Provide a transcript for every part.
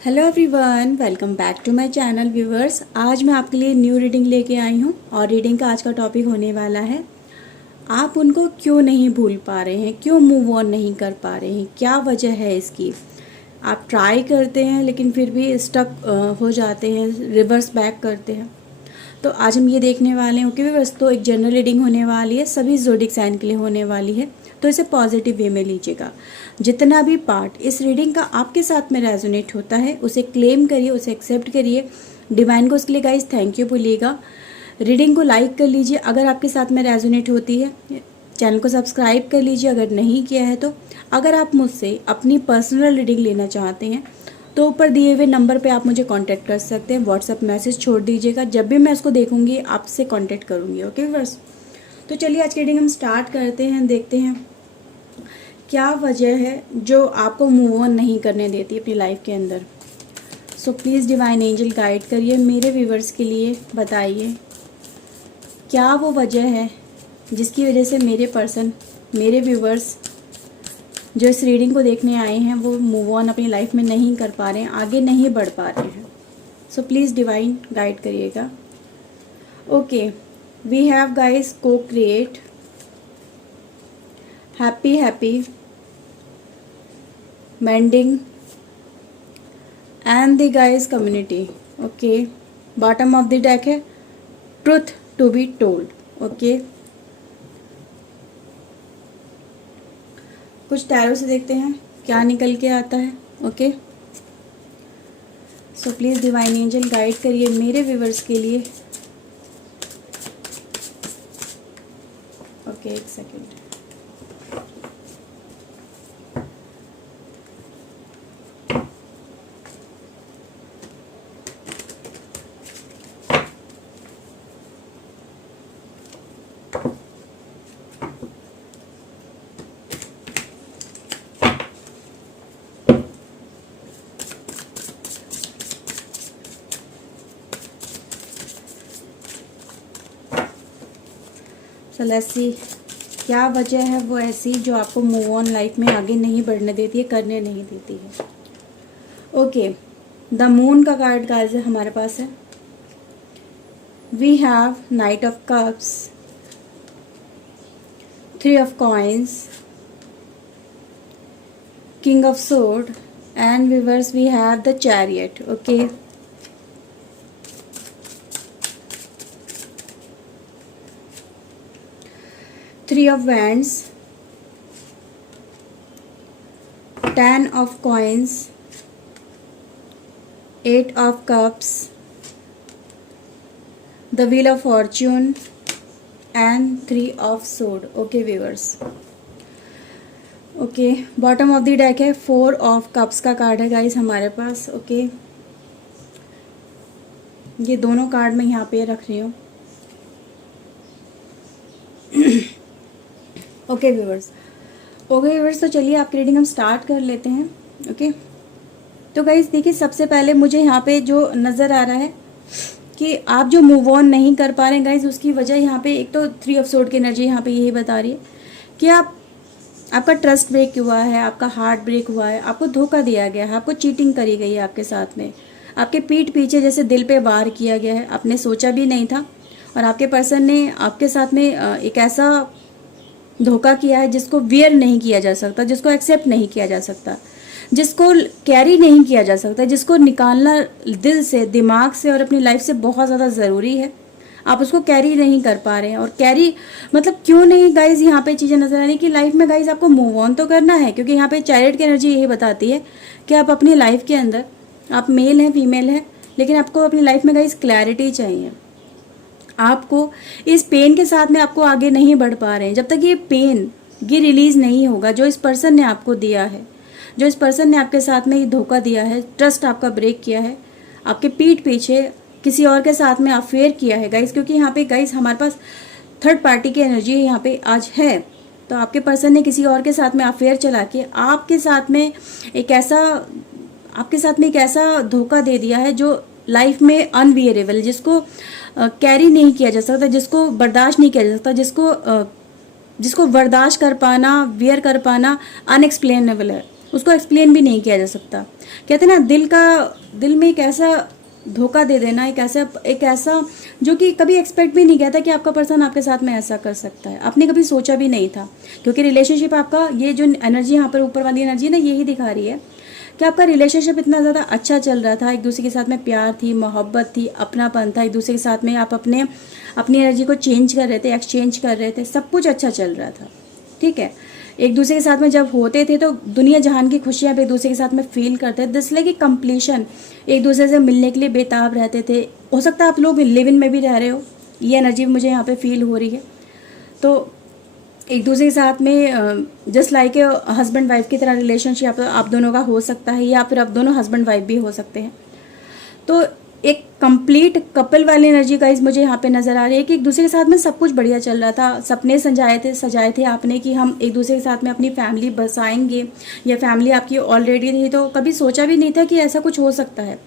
Hello everyone, welcome back to my channel viewers. आज मैं आपके लिए न्यू रीडिंग लेके आई हूँ और रीडिंग का आज का टॉपिक होने वाला है, आप उनको क्यों नहीं भूल पा रहे हैं, क्यों मूव ऑन नहीं कर पा रहे हैं, क्या वजह है इसकी। आप ट्राई करते हैं लेकिन फिर भी स्टक हो जाते हैं, रिवर्स बैक करते हैं। तो आज हम ये देखने वाले हैं। ओके व्यूवर्स, तो एक जनरल रीडिंग होने वाली है, सभी ज़ोडिक साइन के लिए होने वाली है, तो इसे पॉजिटिव वे में लीजिएगा। जितना भी पार्ट इस रीडिंग का आपके साथ में रेजोनेट होता है उसे क्लेम करिए, उसे एक्सेप्ट करिए। डिवाइन को उसके लिए गाइस थैंक यू बोलिएगा। रीडिंग को लाइक कर लीजिए अगर आपके साथ में रेजोनेट होती है। चैनल को सब्सक्राइब कर लीजिए अगर नहीं किया है तो। अगर आप मुझसे अपनी पर्सनल रीडिंग लेना चाहते हैं तो ऊपर दिए हुए नंबर पे आप मुझे कांटेक्ट कर सकते हैं। व्हाट्सएप मैसेज छोड़ दीजिएगा, जब भी मैं उसको देखूंगी आपसे कांटेक्ट करूंगी। ओके व्यूअर्स, तो चलिए आज की रीडिंग हम स्टार्ट करते हैं। देखते हैं क्या वजह है जो आपको मूव ऑन नहीं करने देती अपनी लाइफ के अंदर। सो प्लीज़ डिवाइन एंजल गाइड करिए मेरे व्यूवर्स के लिए, बताइए क्या वो वजह है जिसकी वजह से मेरे पर्सन, मेरे व्यूवर्स जो इस रीडिंग को देखने आए हैं वो मूव ऑन अपनी लाइफ में नहीं कर पा रहे हैं, आगे नहीं बढ़ पा रहे हैं। सो प्लीज़ डिवाइन गाइड करिएगा। ओके, वी हैव गाइस को create happy mending and the guys community. Okay, bottom of the deck है truth to be told. Okay, कुछ टैरो से देखते हैं क्या निकल के आता है। Okay, so please divine angel guide करिए मेरे व्यूवर्स के लिए। ओके, एक सेकेंड। सो लेट्स सी क्या वजह है वो ऐसी जो आपको मूव ऑन लाइफ में आगे नहीं बढ़ने देती है, करने नहीं देती है। ओके, द मून का कार्ड गाइस हमारे पास है। We have knight of cups, 3 of coins, king of sword and viewers we have the chariot. Okay, 3 of wands, 10 of coins, 8 of cups, the wheel of fortune and 3 of sword. Okay viewers, okay, bottom of the deck है 4 of cups का card है guys हमारे पास। Okay, ये दोनों card मैं यहाँ पे रख रही हूँ। ओके व्यूवर्स, तो चलिए आपकी रीडिंग हम स्टार्ट कर लेते हैं। ओके, तो गाइस देखिए, सबसे पहले मुझे यहाँ पे जो नज़र आ रहा है कि आप जो मूव ऑन नहीं कर पा रहे हैं गाइस, उसकी वजह यहाँ पे एक तो 3 ऑफ सोर्ड की एनर्जी यहाँ पे यही बता रही है कि आपका ट्रस्ट ब्रेक हुआ है, आपका हार्ट ब्रेक हुआ है, आपको धोखा दिया गया है, आपको चीटिंग करी गई है आपके साथ में, आपके पीठ पीछे जैसे दिल पे वार किया गया है, आपने सोचा भी नहीं था और आपके पर्सन ने आपके साथ में एक ऐसा धोखा किया है जिसको वियर नहीं किया जा सकता, जिसको एक्सेप्ट नहीं किया जा सकता, जिसको कैरी नहीं किया जा सकता, जिसको निकालना दिल से, दिमाग से और अपनी लाइफ से बहुत ज़्यादा ज़रूरी है। आप उसको कैरी नहीं कर पा रहे हैं। और कैरी मतलब क्यों नहीं गाइज, यहाँ पे चीज़ें नजर आ रही कि लाइफ में गाइज आपको मूव ऑन तो करना है, क्योंकि यहाँ पे चैरियट की एनर्जी यही बताती है कि आप अपनी लाइफ के अंदर, आप मेल हैं फीमेल हैं, लेकिन आपको अपनी लाइफ में गाइज क्लैरिटी चाहिए। आपको इस पेन के साथ में आपको आगे नहीं बढ़ पा रहे हैं। जब तक ये पेन ये रिलीज नहीं होगा जो इस पर्सन ने आपको दिया है, जो इस पर्सन ने आपके साथ में ये धोखा दिया है, ट्रस्ट आपका ब्रेक किया है, आपके पीठ पीछे किसी और के साथ में अफेयर किया है गाइस, क्योंकि यहाँ पे गाइस हमारे पास थर्ड पार्टी की एनर्जी यहाँ पे आज है। तो आपके पर्सन ने किसी और के साथ में अफेयर चला के आपके साथ में एक ऐसा धोखा दे दिया है जो लाइफ में अनवियरेबल, जिसको कैरी नहीं किया जा सकता, जिसको बर्दाश्त नहीं किया जा सकता, जिसको बर्दाश्त कर पाना, वियर कर पाना अनएक्सप्लेनेबल है। उसको एक्सप्लेन भी नहीं किया जा सकता। कहते हैं ना, दिल में एक ऐसा धोखा दे देना, एक ऐसा जो कि कभी एक्सपेक्ट भी नहीं किया था कि आपका पर्सन आपके साथ में ऐसा कर सकता है, आपने कभी सोचा भी नहीं था। क्योंकि रिलेशनशिप आपका, ये जो एनर्जी यहाँ पर ऊपर वाली एनर्जी ना, यही दिखा रही है कि आपका रिलेशनशिप इतना ज़्यादा अच्छा चल रहा था, एक दूसरे के साथ में प्यार थी, मोहब्बत थी, अपनापन था, एक दूसरे के साथ में आप अपनी एनर्जी को चेंज कर रहे थे, एक्सचेंज कर रहे थे, सब कुछ अच्छा चल रहा था। ठीक है, एक दूसरे के साथ में जब होते थे तो दुनिया जहान की खुशियाँ भी एक दूसरे के साथ में फील करते थे। दिस लाइक कंप्लीशन, एक दूसरे से मिलने के लिए बेताब रहते थे। हो सकता है आप लोग लिव इन में भी रह रहे हो, ये एनर्जी मुझे यहाँ पे फील हो रही है। तो एक दूसरे के साथ में जस्ट लाइक हस्बैंड वाइफ की तरह रिलेशनशिप आप दोनों का हो सकता है, या फिर आप दोनों हस्बैंड वाइफ भी हो सकते हैं। तो एक कंप्लीट कपल वाली एनर्जी गाइस मुझे यहाँ पे नज़र आ रही है कि एक दूसरे के साथ में सब कुछ बढ़िया चल रहा था। सपने सजाए थे आपने कि हम एक दूसरे के साथ में अपनी फैमिली बसाएंगे, या फैमिली आपकी ऑलरेडी थी, तो कभी सोचा भी नहीं था कि ऐसा कुछ हो सकता है।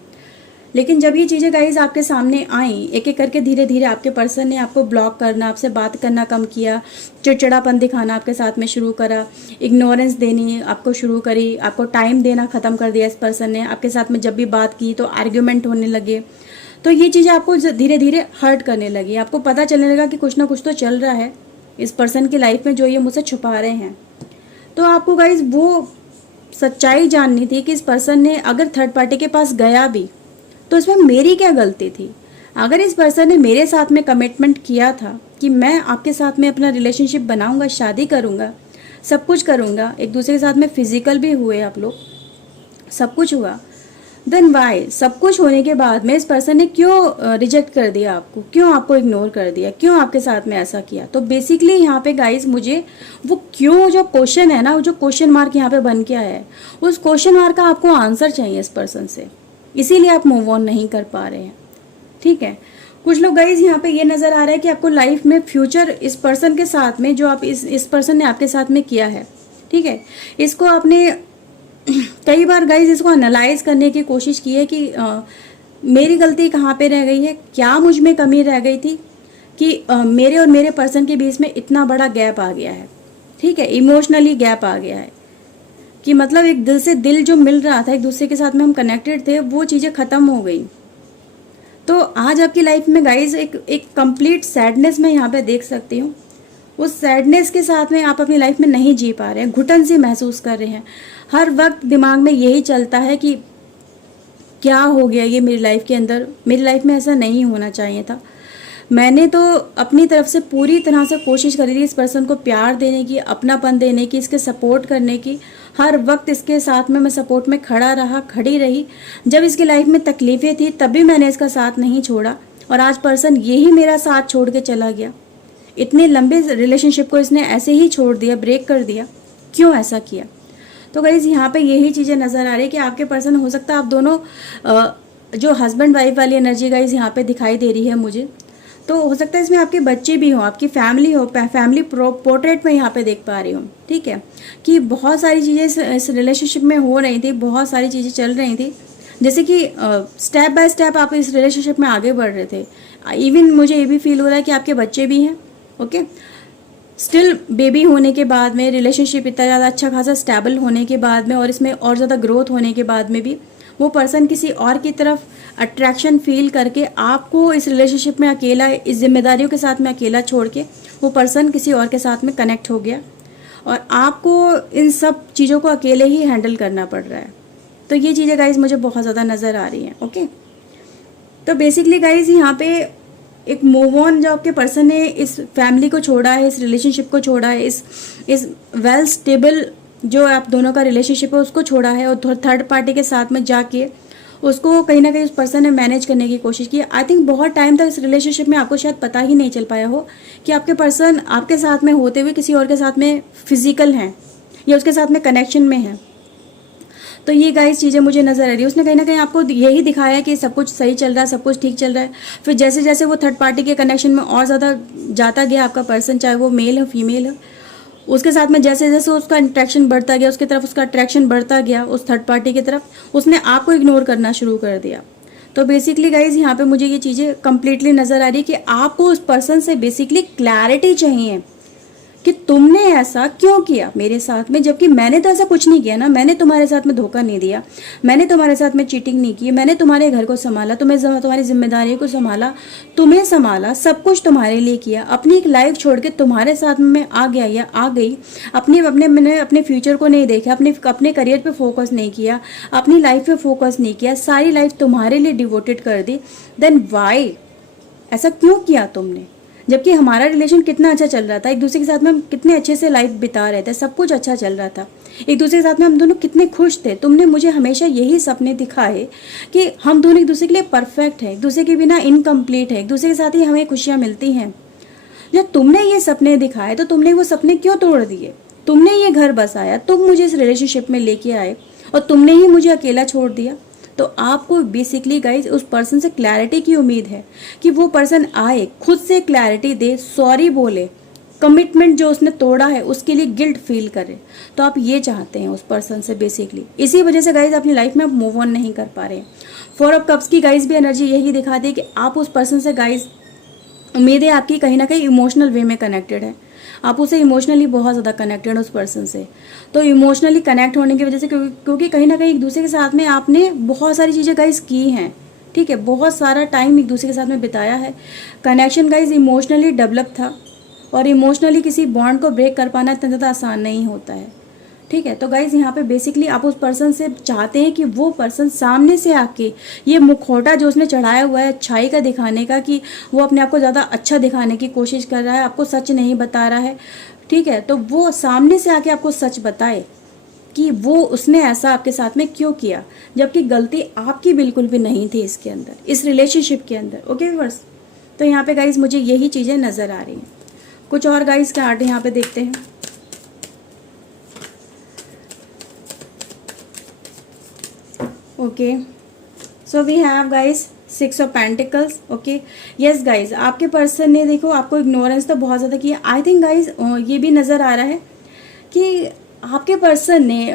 लेकिन जब ये चीज़ें गाइज आपके सामने आई, एक एक करके धीरे धीरे आपके पर्सन ने आपको ब्लॉक करना, आपसे बात करना कम किया, चिड़चिड़ापन दिखाना आपके साथ में शुरू करा, इग्नोरेंस देनी आपको शुरू करी, आपको टाइम देना ख़त्म कर दिया इस पर्सन ने। आपके साथ में जब भी बात की तो आर्ग्यूमेंट होने लगे। तो ये चीज़ें आपको धीरे धीरे हर्ट करने लगी। आपको पता चलने लगा कि कुछ ना कुछ तो चल रहा है इस पर्सन की लाइफ में जो ये मुझसे छुपा रहे हैं। तो आपको गाइज वो सच्चाई जाननी थी कि इस पर्सन ने अगर थर्ड पार्टी के पास गया भी तो इसमें मेरी क्या गलती थी। अगर इस पर्सन ने मेरे साथ में कमिटमेंट किया था कि मैं आपके साथ में अपना रिलेशनशिप बनाऊंगा, शादी करूंगा, सब कुछ करूंगा, एक दूसरे के साथ में फिजिकल भी हुए आप लोग, सब कुछ हुआ, देन वाई सब कुछ होने के बाद में इस पर्सन ने क्यों रिजेक्ट कर दिया आपको, क्यों आपको इग्नोर कर दिया, क्यों आपके साथ में ऐसा किया। तो बेसिकली यहाँ पे गाइज मुझे वो क्यों जो क्वेश्चन है ना, वो जो क्वेश्चन मार्क यहाँ पे बन के आया है, उस क्वेश्चन मार्क का आपको आंसर चाहिए इस पर्सन से, इसीलिए आप मूव ऑन नहीं कर पा रहे हैं। ठीक है, कुछ लोग गाइज यहाँ पे ये नज़र आ रहा है कि आपको लाइफ में फ्यूचर इस पर्सन के साथ में जो आप इस पर्सन ने आपके साथ में किया है, ठीक है, इसको आपने कई बार गाइज इसको एनालाइज करने की कोशिश की है कि मेरी गलती कहाँ पे रह गई है, क्या मुझ में कमी रह गई थी कि मेरे और मेरे पर्सन के बीच में इतना बड़ा गैप आ गया है। ठीक है, इमोशनली गैप आ गया है कि मतलब एक दिल से दिल जो मिल रहा था, एक दूसरे के साथ में हम कनेक्टेड थे, वो चीज़ें ख़त्म हो गई। तो आज आपकी लाइफ में गाइज एक कंप्लीट सैडनेस मैं यहाँ पे देख सकती हूँ। उस सैडनेस के साथ में आप अपनी लाइफ में नहीं जी पा रहे हैं, घुटन सी महसूस कर रहे हैं। हर वक्त दिमाग में यही चलता है कि क्या हो गया ये मेरी लाइफ के अंदर, मेरी लाइफ में ऐसा नहीं होना चाहिए था। मैंने तो अपनी तरफ से पूरी तरह से कोशिश करी थी इस पर्सन को प्यार देने की, अपनापन देने की, इसके सपोर्ट करने की, हर वक्त इसके साथ में मैं सपोर्ट में खड़ी रही। जब इसकी लाइफ में तकलीफ़ें थी तभी मैंने इसका साथ नहीं छोड़ा, और आज पर्सन यही मेरा साथ छोड़ के चला गया। इतने लंबे रिलेशनशिप को इसने ऐसे ही छोड़ दिया, ब्रेक कर दिया, क्यों ऐसा किया। तो गाइज यहाँ पे यही चीज़ें नज़र आ रही है कि आपके पर्सन, हो सकता है आप दोनों जो हस्बैंड वाइफ वाली एनर्जी गाइज यहाँ पे दिखाई दे रही है मुझे, तो हो सकता है इसमें आपके बच्चे भी हों, आपकी फैमिली हो, फैमिली पोर्ट्रेट में यहाँ पे देख पा रही हूँ। ठीक है, कि बहुत सारी चीज़ें इस रिलेशनशिप में हो रही थी, बहुत सारी चीज़ें चल रही थी, जैसे कि स्टेप बाय स्टेप आप इस रिलेशनशिप में आगे बढ़ रहे थे। इवन मुझे ये भी फील हो रहा है कि आपके बच्चे भी हैं। ओके, स्टिल बेबी होने के बाद में, रिलेशनशिप इतना ज़्यादा अच्छा खासा स्टेबल होने के बाद में, और इसमें और ज़्यादा ग्रोथ होने के बाद में भी वो पर्सन किसी और की तरफ अट्रैक्शन फील करके आपको इस रिलेशनशिप में अकेला, इस जिम्मेदारियों के साथ में अकेला छोड़ के वो पर्सन किसी और के साथ में कनेक्ट हो गया, और आपको इन सब चीज़ों को अकेले ही हैंडल करना पड़ रहा है। तो ये चीज़ें गाइज मुझे बहुत ज़्यादा नज़र आ रही हैं। ओके, तो बेसिकली गाइज यहाँ पे एक मूव ऑन जो आपके पर्सन ने इस फैमिली को छोड़ा है, इस रिलेशनशिप को छोड़ा है, इस वेल स्टेबल जो आप दोनों का रिलेशनशिप है उसको छोड़ा है, और थर्ड पार्टी के साथ में जाके उसको कहीं ना कहीं उस पर्सन ने मैनेज करने की कोशिश की। आई थिंक बहुत टाइम तक इस रिलेशनशिप में आपको शायद पता ही नहीं चल पाया हो कि आपके पर्सन आपके साथ में होते हुए किसी और के साथ में फिजिकल हैं या उसके साथ में कनेक्शन में है। तो ये गाइस चीज़ें मुझे नज़र आ रही है। उसने कहीं ना कहीं आपको यही दिखाया कि सब कुछ सही चल रहा है, सब कुछ ठीक चल रहा है। फिर जैसे जैसे वो थर्ड पार्टी के कनेक्शन में और ज़्यादा जाता गया आपका पर्सन, चाहे वो मेल हो फीमेल हो, उसके साथ में जैसे जैसे उसका इंट्रैक्शन बढ़ता गया, उसकी तरफ उसका अट्रैक्शन बढ़ता गया उस थर्ड पार्टी की तरफ, उसने आपको इग्नोर करना शुरू कर दिया। तो बेसिकली गाइज यहाँ पे मुझे ये चीज़ें कंप्लीटली नज़र आ रही है कि आपको उस पर्सन से बेसिकली क्लैरिटी चाहिए कि तुमने ऐसा क्यों किया मेरे साथ में, जबकि मैंने तो ऐसा कुछ नहीं किया ना। मैंने तुम्हारे साथ में धोखा नहीं दिया, मैंने तुम्हारे साथ में चीटिंग नहीं की, मैंने तुम्हारे घर को संभाला, तुम्हारी जिम्मेदारी को संभाला, तुम्हें संभाला, सब कुछ तुम्हारे लिए किया। अपनी एक लाइफ छोड़ के तुम्हारे साथ में आ गया या आ गई, मैंने अपने फ्यूचर को नहीं देखा, अपने करियर पे फोकस नहीं किया, अपनी लाइफ पे फोकस नहीं किया, सारी लाइफ तुम्हारे लिए डिवोटेड कर दी। देन वाई, ऐसा क्यों किया तुमने? जबकि हमारा रिलेशन कितना अच्छा चल रहा था, एक दूसरे के साथ में हम कितने अच्छे से लाइफ बिता रहे थे, सब कुछ अच्छा चल रहा था, एक दूसरे के साथ में हम दोनों कितने खुश थे। तुमने मुझे हमेशा यही सपने दिखाए कि हम दोनों एक दूसरे के लिए परफेक्ट है, एक दूसरे के बिना इनकम्प्लीट है, एक दूसरे के साथ ही हमें खुशियाँ मिलती हैं। जब तुमने ये सपने दिखाए तो तुमने वो सपने क्यों तोड़ दिए? तुमने ये घर बसाया, तुम मुझे इस रिलेशनशिप में लेके आए और तुमने ही मुझे अकेला छोड़ दिया। तो आपको बेसिकली गाइज उस पर्सन से क्लैरिटी की उम्मीद है कि वो पर्सन आए, खुद से क्लैरिटी दे, सॉरी बोले, कमिटमेंट जो उसने तोड़ा है उसके लिए गिल्ट फील करे। तो आप ये चाहते हैं उस पर्सन से बेसिकली। इसी वजह से गाइज अपनी लाइफ में आप मूव ऑन नहीं कर पा रहे हैं। 4 ऑफ कप्स की गाइज भी एनर्जी यही दिखाती है कि आप उस पर्सन से गाइज उम्मीद है आपकी कहीं ना कहीं इमोशनल वे में कनेक्टेड है, आप उसे इमोशनली बहुत ज़्यादा कनेक्टेड उस पर्सन से। तो इमोशनली कनेक्ट होने की वजह से क्योंकि कहीं ना कहीं एक दूसरे के साथ में आपने बहुत सारी चीज़ें गाइज की हैं, ठीक है, बहुत सारा टाइम एक दूसरे के साथ में बिताया है। कनेक्शन गाइज इमोशनली डेवलप था और इमोशनली किसी बॉन्ड को ब्रेक कर पाना इतना ज़्यादा आसान नहीं होता है, ठीक है। तो गाइज यहाँ पे बेसिकली आप उस पर्सन से चाहते हैं कि वो पर्सन सामने से आके ये मुखौटा जो उसने चढ़ाया हुआ है अच्छाई का दिखाने का, कि वो अपने आप को ज़्यादा अच्छा दिखाने की कोशिश कर रहा है, आपको सच नहीं बता रहा है, ठीक है, तो वो सामने से आके आपको सच बताए कि वो उसने ऐसा आपके साथ में क्यों किया, जबकि गलती आपकी बिल्कुल भी नहीं थी इसके अंदर, इस रिलेशनशिप के अंदर। ओके व्यूअर्स, तो यहाँ पे गाइज मुझे यही चीज़ें नज़र आ रही हैं। कुछ और गाइज कार्ड यहाँ पे देखते हैं। Okay, so we have guys 6 of pentacles. Okay, yes guys, आपके पर्सन ने देखो आपको इग्नोरेंस तो बहुत ज़्यादा किया। आई थिंक गाइज ये भी नज़र आ रहा है कि आपके पर्सन ने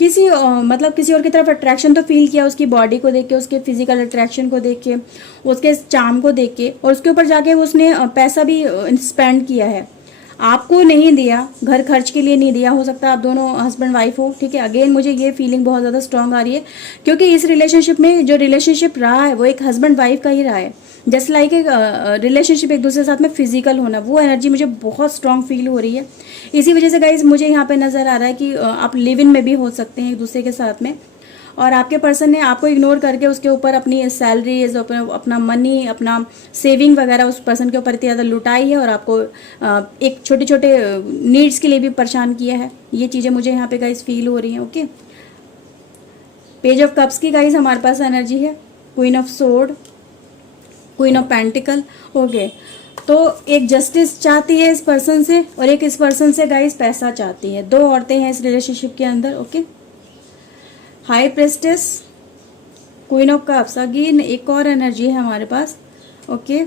मतलब किसी और की तरफ अट्रैक्शन तो फील किया, उसकी बॉडी को देख के, उसके फिजिकल अट्रैक्शन को देख के, उसके चार्म को देख के, और उसके ऊपर जाके उसने पैसा भी स्पेंड किया है। आपको नहीं दिया, घर खर्च के लिए नहीं दिया, हो सकता है आप दोनों हस्बैंड वाइफ हो, ठीक है। अगेन मुझे ये फीलिंग बहुत ज़्यादा स्ट्रांग आ रही है क्योंकि इस रिलेशनशिप में जो रिलेशनशिप रहा है वो एक हस्बैंड वाइफ का ही रहा है। जस्ट लाइक एक रिलेशनशिप एक दूसरे के साथ में फिजिकल होना, वो एनर्जी मुझे बहुत स्ट्रांग फील हो रही है। इसी वजह से गाइज मुझे यहाँ पे नज़र आ रहा है कि आप लिव इन में भी हो सकते हैं एक दूसरे के साथ में, और आपके पर्सन ने आपको इग्नोर करके उसके ऊपर अपनी सैलरी, अपना मनी, अपना सेविंग वगैरह उस पर्सन के ऊपर इतनी ज़्यादा लुटाई है और आपको एक छोटे छोटे नीड्स के लिए भी परेशान किया है। ये चीज़ें मुझे यहाँ पे गाइज फील हो रही हैं। ओके, पेज ऑफ कप्स की गाइज हमारे पास एनर्जी है, queen of sword, queen of pentacle. Okay, तो एक जस्टिस चाहती है इस पर्सन से और एक इस पर्सन से गाइज पैसा चाहती है। 2 औरतें हैं इस रिलेशनशिप के अंदर। Okay, high priestess, queen of cups, again एक और एनर्जी है हमारे पास। Okay,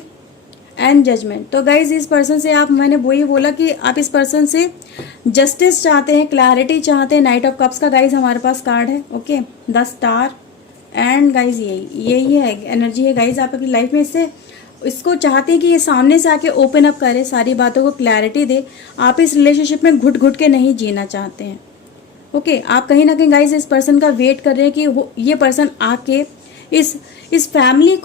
and judgment. तो गाइज इस पर्सन से मैंने वही बोला कि आप इस पर्सन से जस्टिस चाहते हैं, क्लैरिटी चाहते हैं। नाइट ऑफ कप्स का गाइज हमारे पास कार्ड है। Okay, the star, and guys यही है एनर्जी है गाइज आप अपनी लाइफ में। इसको चाहते हैं कि ये सामने से आके ओपन अप करे, सारी बातों को क्लैरिटी दे। आप इस रिलेशनशिप में घुट घुट के नहीं जीना चाहते हैं। ओके, आप कहीं ना कहीं गाइज इस पर्सन का वेट कर रहे हैं कि ये पर्सन आके इस फैमिली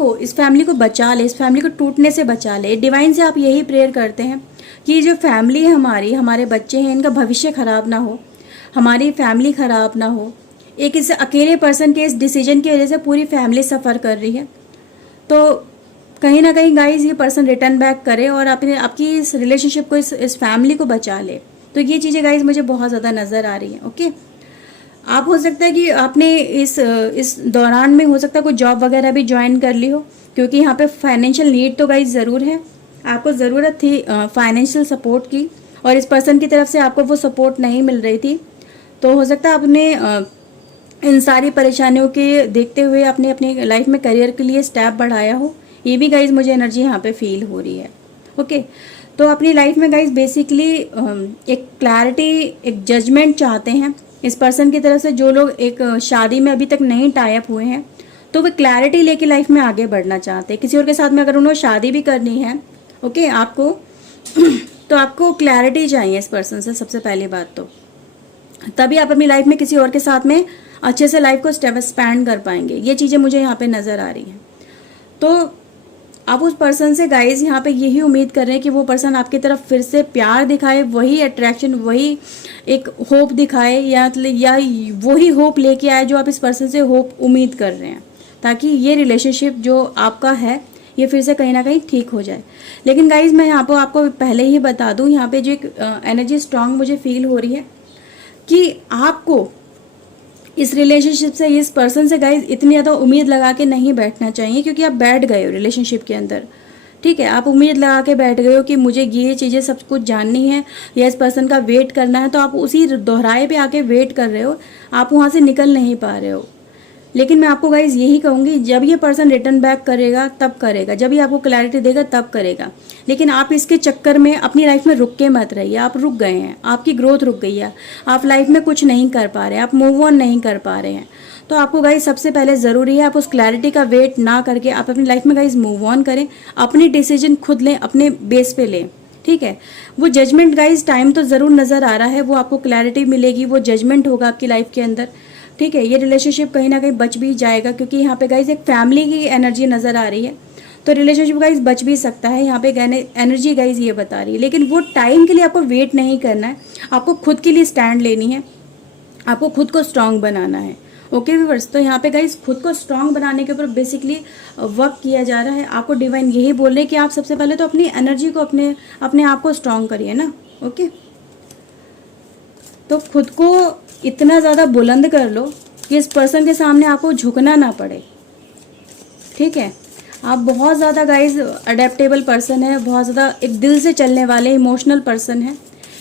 को बचा ले, इस फैमिली को टूटने से बचा ले। डिवाइन से आप यही प्रेयर करते हैं कि जो फैमिली है हमारे बच्चे हैं, इनका भविष्य खराब ना हो, हमारी फैमिली खराब ना हो। एक इस अकेले पर्सन के इस डिसीजन की वजह से पूरी फैमिली सफ़र कर रही है। तो कहीं ना कहीं गाइज ये पर्सन रिटर्न बैक करे और आपकी इस रिलेशनशिप को, इस फैमिली को बचा ले। तो ये चीज़ें गाइज मुझे बहुत ज़्यादा नज़र आ रही हैं। ओके, आप हो सकता है कि आपने इस दौरान में हो सकता है कोई जॉब वगैरह भी ज्वाइन कर ली हो, क्योंकि यहाँ पे फाइनेंशियल नीड तो गाइज ज़रूर है, आपको ज़रूरत थी फाइनेंशियल सपोर्ट की और इस पर्सन की तरफ से आपको वो सपोर्ट नहीं मिल रही थी। तो हो सकता है आपने इन सारी परेशानियों के देखते हुए अपने अपनी लाइफ में करियर के लिए स्टेप बढ़ाया हो। ये भी गाइज मुझे एनर्जी यहाँ पे फील हो रही है। ओके, तो अपनी लाइफ में गाइज बेसिकली एक क्लैरिटी, एक जजमेंट चाहते हैं इस पर्सन की तरफ से। जो लोग एक शादी में अभी तक नहीं टाई अप हुए हैं तो वो क्लैरिटी लेके लाइफ में आगे बढ़ना चाहते हैं। किसी और के साथ में अगर उन्होंने शादी भी करनी है, ओके, आपको तो आपको क्लैरिटी चाहिए इस पर्सन से सबसे पहली बात तो, तभी आप अपनी लाइफ में किसी और के साथ में अच्छे से लाइफ को स्पेंड कर पाएंगे। ये चीज़ें मुझे यहाँ पे नज़र आ रही हैं। तो आप उस पर्सन से गाइज यहाँ पे यही उम्मीद कर रहे हैं कि वो पर्सन आपकी तरफ फिर से प्यार दिखाए, वही अट्रैक्शन, वही एक होप दिखाए, या वही होप लेके आए जो आप इस पर्सन से होप उम्मीद कर रहे हैं, ताकि ये रिलेशनशिप जो आपका है ये फिर से कहीं ना कहीं ठीक हो जाए। लेकिन गाइज मैं यहाँ पर आपको पहले ही बता दूँ, यहाँ पे जो एक एनर्जी स्ट्रांग मुझे फील हो रही है कि आपको इस रिलेशनशिप से, इस पर्सन से गाइज इतनी ज़्यादा उम्मीद लगा के नहीं बैठना चाहिए, क्योंकि आप बैठ गए हो रिलेशनशिप के अंदर। ठीक है, आप उम्मीद लगा के बैठ गए हो कि मुझे ये चीज़ें सब कुछ जाननी है या इस पर्सन का वेट करना है, तो आप उसी दोहराए पे आके वेट कर रहे हो, आप वहाँ से निकल नहीं पा रहे हो। लेकिन मैं आपको गाइज यही कहूँगी, जब ये पर्सन रिटर्न बैक करेगा तब करेगा, जब ये आपको क्लैरिटी देगा तब करेगा। लेकिन आप इसके चक्कर में अपनी लाइफ में रुक के मत रहिए। आप रुक गए हैं, आपकी ग्रोथ रुक गई है, आप लाइफ में कुछ नहीं कर पा रहे हैं, आप मूव ऑन नहीं कर पा रहे हैं। तो आपको गाइज सबसे पहले ज़रूरी है आप उस क्लैरिटी का वेट ना करके आप अपनी लाइफ में गाइज मूव ऑन करें, अपनी डिसीजन खुद लें, अपने बेस पे लें। ठीक है, वो जजमेंट गाइज टाइम तो ज़रूर नज़र आ रहा है, वो आपको क्लैरिटी मिलेगी, वो जजमेंट होगा आपकी लाइफ के अंदर। ठीक है, ये रिलेशनशिप कहीं ना कहीं बच भी जाएगा, क्योंकि यहाँ पे गाइज एक फैमिली की एनर्जी नज़र आ रही है, तो रिलेशनशिप गाइज बच भी सकता है। यहाँ पे एनर्जी गाइज ये बता रही है, लेकिन वो टाइम के लिए आपको वेट नहीं करना है, आपको खुद के लिए स्टैंड लेनी है, आपको खुद को स्ट्रांग बनाना है। ओके व्यूअर्स, तो यहाँ पे गाइज खुद को स्ट्रांग बनाने के ऊपर बेसिकली वर्क किया जा रहा है। आपको डिवाइन यही बोल रहे हैं कि आप सबसे पहले तो अपनी एनर्जी को, अपने आप को स्ट्रांग करिए ना। ओके, तो खुद को इतना ज़्यादा बुलंद कर लो कि इस पर्सन के सामने आपको झुकना ना पड़े। ठीक है, आप बहुत ज़्यादा गाइज अडेप्टेबल पर्सन है, बहुत ज़्यादा एक दिल से चलने वाले इमोशनल पर्सन है,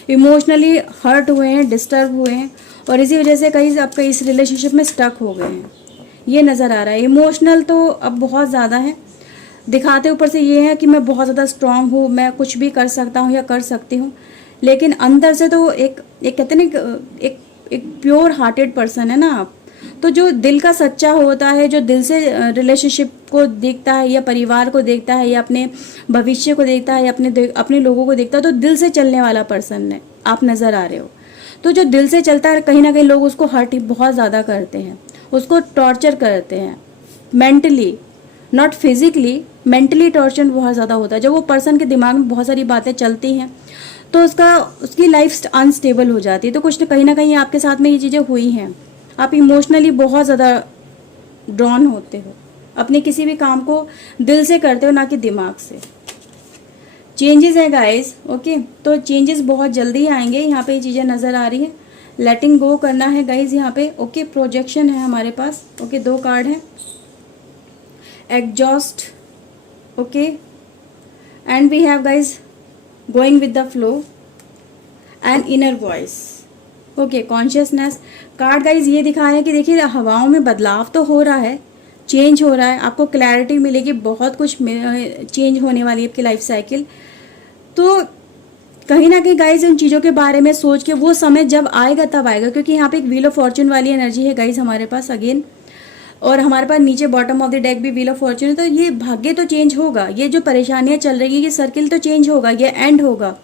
इमोशनली हर्ट हुए हैं, डिस्टर्ब हुए हैं, और इसी वजह से कहीं आप इस रिलेशनशिप में स्टक हो गए हैं, ये नज़र आ रहा है। इमोशनल तो अब बहुत ज़्यादा है, दिखाते ऊपर से ये है कि मैं बहुत ज़्यादा स्ट्रांग हूँ, मैं कुछ भी कर सकता हूँ या कर सकती हूँ, लेकिन अंदर से तो एक कहते हैं ना, एक प्योर हार्टेड पर्सन है ना आप। तो जो दिल का सच्चा होता है, जो दिल से रिलेशनशिप को देखता है या परिवार को देखता है या अपने भविष्य को देखता है या अपने लोगों को देखता है, तो दिल से चलने वाला पर्सन है आप नज़र आ रहे हो। तो जो दिल से चलता है, कहीं ना कहीं लोग उसको हर्ट बहुत ज़्यादा करते हैं, उसको टॉर्चर करते हैं mentally, not physically, mentally torture बहुत ज़्यादा होता है। जब वो पर्सन के दिमाग में बहुत सारी बातें चलती हैं तो उसकी लाइफ अनस्टेबल हो जाती है। तो कुछ कहीं ना कहीं आपके साथ में ये चीज़ें हुई हैं, आप इमोशनली बहुत ज़्यादा ड्रॉन होते हो, अपने किसी भी काम को दिल से करते हो, ना कि दिमाग से। चेंजेस है गाइस। ओके, तो चेंजेस बहुत जल्दी आएंगे, यहाँ पे ये चीज़ें नज़र आ रही है। लेटिंग गो करना है गाइस यहाँ पे। ओके, प्रोजेक्शन है हमारे पास। ओके, 2 कार्ड हैं, exhaust, okay, and we have guys going with the flow and inner voice. Okay, consciousness card guys ये दिखा रहे हैं कि देखिए हवाओं में बदलाव तो हो रहा है, चेंज हो रहा है, आपको क्लैरिटी मिलेगी, बहुत कुछ चेंज होने वाली है आपकी लाइफ साइकिल। तो कहीं ना कहीं गाइज इन चीज़ों के बारे में सोच के वो समय जब आएगा तब आएगा, क्योंकि यहाँ पे एक व्हील ऑफ फॉर्चून वाली एनर्जी है गाइज हमारे पास अगेन, और हमारे पास नीचे बॉटम ऑफ द डेक भी व्हील ऑफ फॉर्चून है। तो ये भाग्य तो चेंज होगा, ये जो परेशानियां चल रही है ये सर्किल तो चेंज होगा, ये एंड होगा,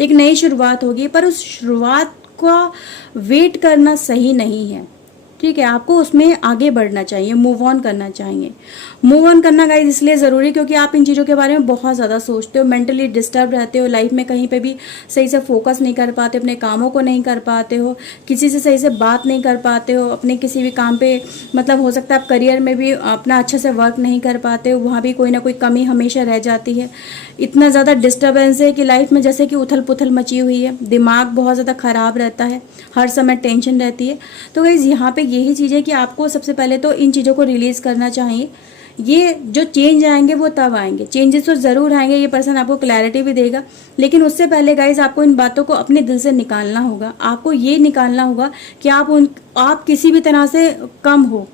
एक नई शुरुआत होगी। पर उस शुरुआत का वेट करना सही नहीं है। ठीक है, आपको उसमें आगे बढ़ना चाहिए, मूव ऑन करना चाहिए। मूव ऑन करना गाइस इसलिए ज़रूरी क्योंकि आप इन चीज़ों के बारे में बहुत ज़्यादा सोचते हो, मेंटली डिस्टर्ब रहते हो, लाइफ में कहीं पे भी सही से फोकस नहीं कर पाते, अपने कामों को नहीं कर पाते हो, किसी से सही से बात नहीं कर पाते हो, अपने किसी भी काम पे मतलब हो सकता है आप करियर में भी अपना अच्छे से वर्क नहीं कर पाते हो, वहाँ भी कोई ना कोई कमी हमेशा रह जाती है। इतना ज़्यादा डिस्टर्बेंस है कि लाइफ में जैसे कि उथल पुथल मची हुई है, दिमाग बहुत ज़्यादा ख़राब रहता है, हर समय टेंशन रहती है। तो गाइस यहाँ पे यही चीज़ है कि आपको सबसे पहले तो इन चीज़ों को रिलीज़ करना चाहिए। ये जो चेंज आएंगे वो तब आएंगे, चेंजेस तो ज़रूर आएंगे, ये पर्सन आपको क्लैरिटी भी देगा, लेकिन उससे पहले गाइस आपको इन बातों को अपने दिल से निकालना होगा। आपको ये निकालना होगा कि आप किसी भी तरह से कम हो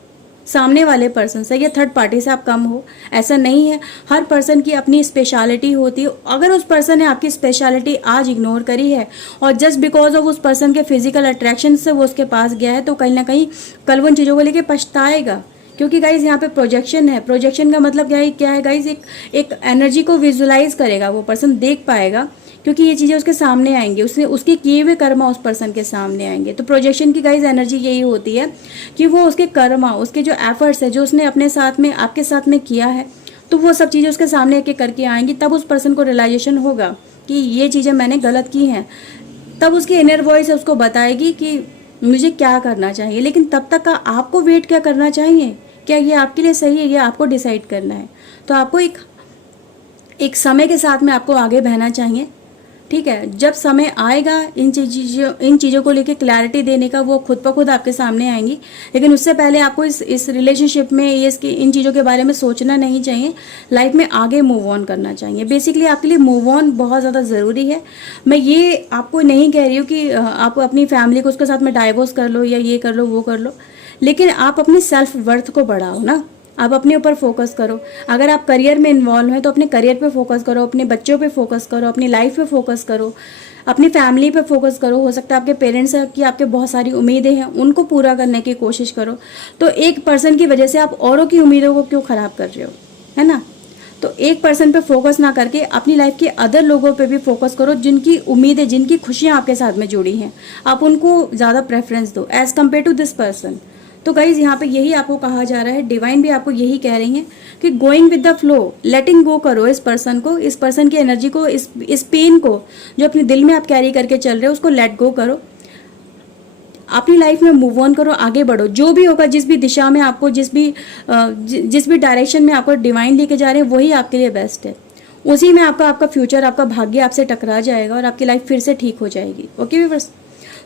सामने वाले पर्सन से या थर्ड पार्टी से, आप कम हो ऐसा नहीं है। हर पर्सन की अपनी स्पेशलिटी होती है। अगर उस पर्सन ने आपकी स्पेशलिटी आज इग्नोर करी है और जस्ट बिकॉज ऑफ उस पर्सन के फिजिकल अट्रैक्शन से वो उसके पास गया है, तो कहीं ना कहीं कल वो उन चीज़ों को लेके पछताएगा। क्योंकि गाइज यहाँ पे प्रोजेक्शन है। प्रोजेक्शन का मतलब क्या है गाइज, एक एनर्जी को विजुलाइज करेगा वो पर्सन, देख पाएगा क्योंकि ये चीज़ें उसके सामने आएंगी, उसने उसके किए हुए कर्मा उस पर्सन के सामने आएंगे। तो प्रोजेक्शन की गाइज एनर्जी यही होती है कि वो उसके कर्मा, उसके जो एफर्ट्स है जो उसने अपने साथ में आपके साथ में किया है, तो वो सब चीज़ें उसके सामने एक एक करके आएंगी। तब उस पर्सन को रियलाइजेशन होगा कि ये चीज़ें मैंने गलत की हैं। तब उसकी इनर वॉइस उसको बताएगी कि मुझे क्या करना चाहिए। लेकिन तब तक का आपको वेट क्या करना चाहिए, क्या ये आपके लिए सही है, ये आपको डिसाइड करना है। तो आपको एक समय के साथ में आपको आगे बहना चाहिए, ठीक है। जब समय आएगा इन चीज़ों को लेके क्लैरिटी देने का, वो खुद ब खुद आपके सामने आएंगी। लेकिन उससे पहले आपको इस रिलेशनशिप में इन चीज़ों के बारे में सोचना नहीं चाहिए। लाइफ में आगे मूव ऑन करना चाहिए। बेसिकली आपके लिए मूव ऑन बहुत ज़्यादा ज़रूरी है। मैं ये आपको नहीं कह रही हूँ कि आप अपनी फैमिली को उसके साथ में डाइवोर्स कर लो या ये कर लो वो कर लो, लेकिन आप अपनी सेल्फ वर्थ को बढ़ाओ ना। आप अपने ऊपर फोकस करो। अगर आप करियर में इन्वॉल्व हैं तो अपने करियर पे फोकस करो, अपने बच्चों पे फोकस करो, अपनी लाइफ पे फोकस करो, अपनी फैमिली पे फोकस करो। हो सकता है आपके पेरेंट्स की आपके बहुत सारी उम्मीदें हैं, उनको पूरा करने की कोशिश करो। तो एक पर्सन की वजह से आप औरों की उम्मीदों को क्यों ख़राब कर रहे हो, है ना। तो एक पर्सन पे फोकस ना करके अपनी लाइफ के अदर लोगों पे भी फोकस करो, जिनकी उम्मीदें, जिनकी खुशियाँ आपके साथ में जुड़ी हैं। आप उनको ज़्यादा प्रेफरेंस दो as compare to this person. तो गाइज यहाँ पे यही आपको कहा जा रहा है, डिवाइन भी आपको यही कह रही हैं कि गोइंग विद द फ्लो, लेटिंग गो करो इस पर्सन को, इस पर्सन की एनर्जी को, इस पेन को जो अपने दिल में आप कैरी करके चल रहे हो, उसको लेट गो करो। अपनी लाइफ में मूव ऑन करो, आगे बढ़ो। जो भी होगा, जिस भी दिशा में आपको, जिस भी डायरेक्शन में आपको डिवाइन लेके जा रहे हैं, वही आपके लिए बेस्ट है। उसी में आपका फ्यूचर, आपका भाग्य आपसे टकरा जाएगा और आपकी लाइफ फिर से ठीक हो जाएगी। ओके व्यूअर्स,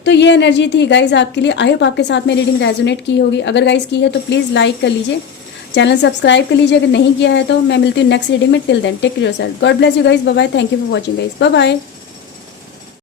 तो ये एनर्जी थी गाइज आपके लिए। आई होप आपके साथ में रीडिंग रेजोनेट की होगी। अगर गाइज की है तो प्लीज़ लाइक कर लीजिए, चैनल सब्सक्राइब कर लीजिए अगर नहीं किया है तो। मैं मिलती हूँ नेक्स्ट रीडिंग में। Till then take care yourself, God bless you guys, bye bye. Thank you for watching guys, bye bye.